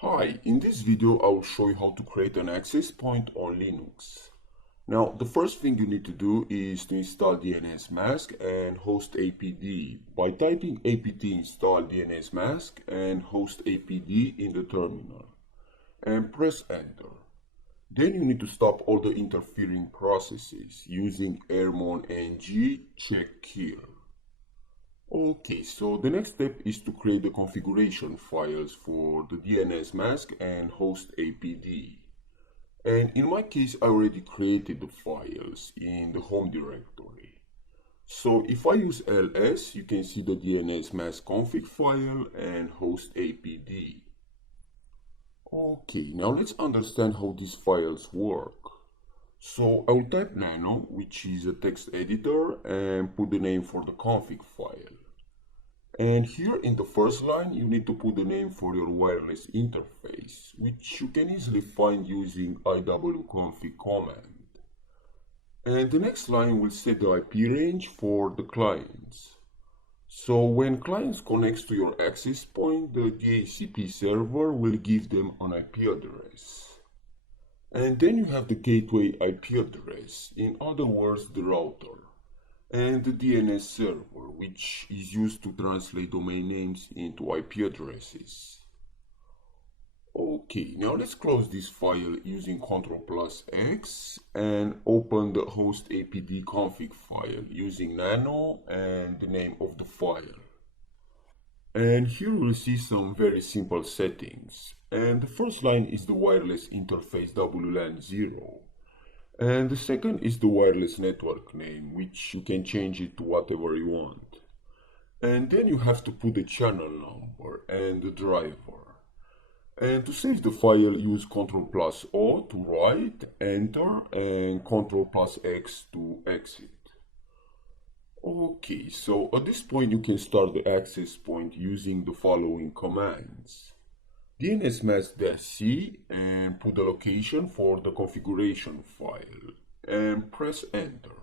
Hi, in this video I will show you how to create an access point on Linux. Now, the first thing you need to do is to install DNS mask and host APD by typing apt install DNS mask and host APD in the terminal and press enter. Then you need to stop all the interfering processes using airmon ng check here. Okay, so the next step is to create the configuration files for the DNS mask and host APD. And in my case, I already created the files in the home directory. So if I use ls, you can see the DNS mask config file and host APD. Okay, now let's understand how these files work. So I will type nano, which is a text editor, and put the name for the config file. And here in the first line, you need to put the name for your wireless interface, which you can easily find using iwconfig command. And the next line will set the IP range for the clients. So when clients connects to your access point, the DHCP server will give them an IP address. And then you have the gateway IP address, in other words, the router, and the DNS server, which is used to translate domain names into IP addresses. Okay, now let's close this file using Ctrl+X and open the host APD config file using nano and the name of the file. And here we'll see some very simple settings. And the first line is the wireless interface WLAN 0. And the second is the wireless network name, which you can change it to whatever you want. And then you have to put the channel number and the driver. And to save the file, use Ctrl+O to write, enter, and Ctrl+X to exit. Okay, so at this point you can start the access point using the following commands. DNS mask-c and put the location for the configuration file and press enter.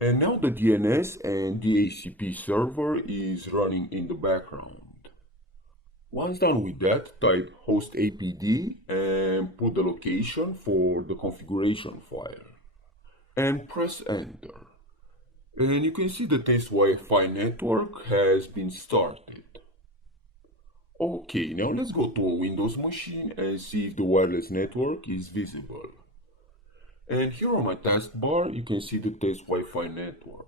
And now the DNS and DHCP server is running in the background. Once done with that, type host APD and put the location for the configuration file and press enter. And you can see the test Wi-Fi network has been started. Okay, now let's go to a Windows machine and see if the wireless network is visible. And here on my taskbar, you can see the test Wi-Fi network.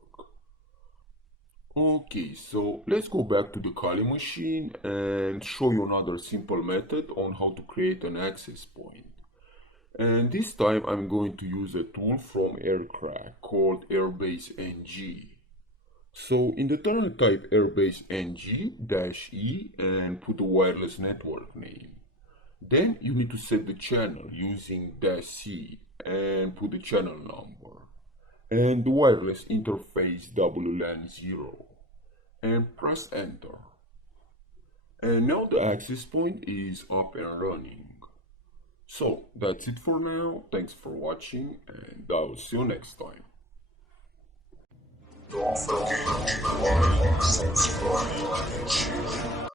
Okay, so let's go back to the Kali machine and show you another simple method on how to create an access point. And this time I'm going to use a tool from Aircrack called Airbase NG. So in the terminal type airbase ng-e and put a wireless network name. Then you need to set the channel using -c and put the channel number and the wireless interface WLAN 0 and press enter. And now the access point is up and running. So that's it for now. Thanks for watching and I will see you next time. Don't forget to like, subscribe, and share.